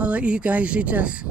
I'll let you guys read this.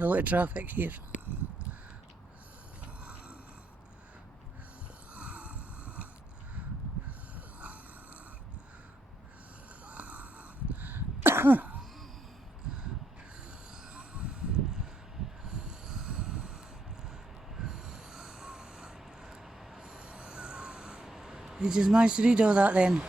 There's a lot of traffic here. You just managed to read all that then.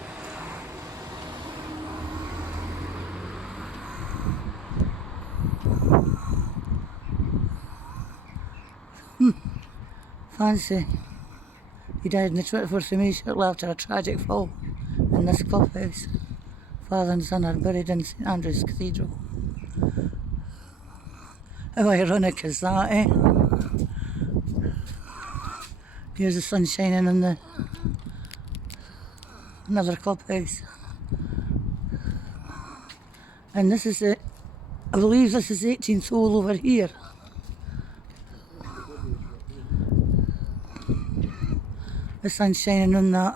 Fancy. He died on the 24th of May shortly after a tragic fall in this clubhouse. Father and son are buried in St Andrew's Cathedral. How ironic is that, eh? Here's the sun shining on the another clubhouse. And this is the, I believe this is the 18th hole over here. The sun's shining on that.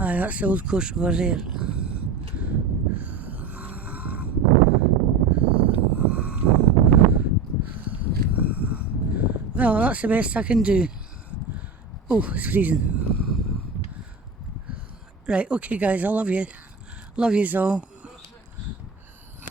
Aye, that's the old course over there. Well, that's the best I can do. Oh, it's freezing. Right, okay guys, I love you. Love yous all.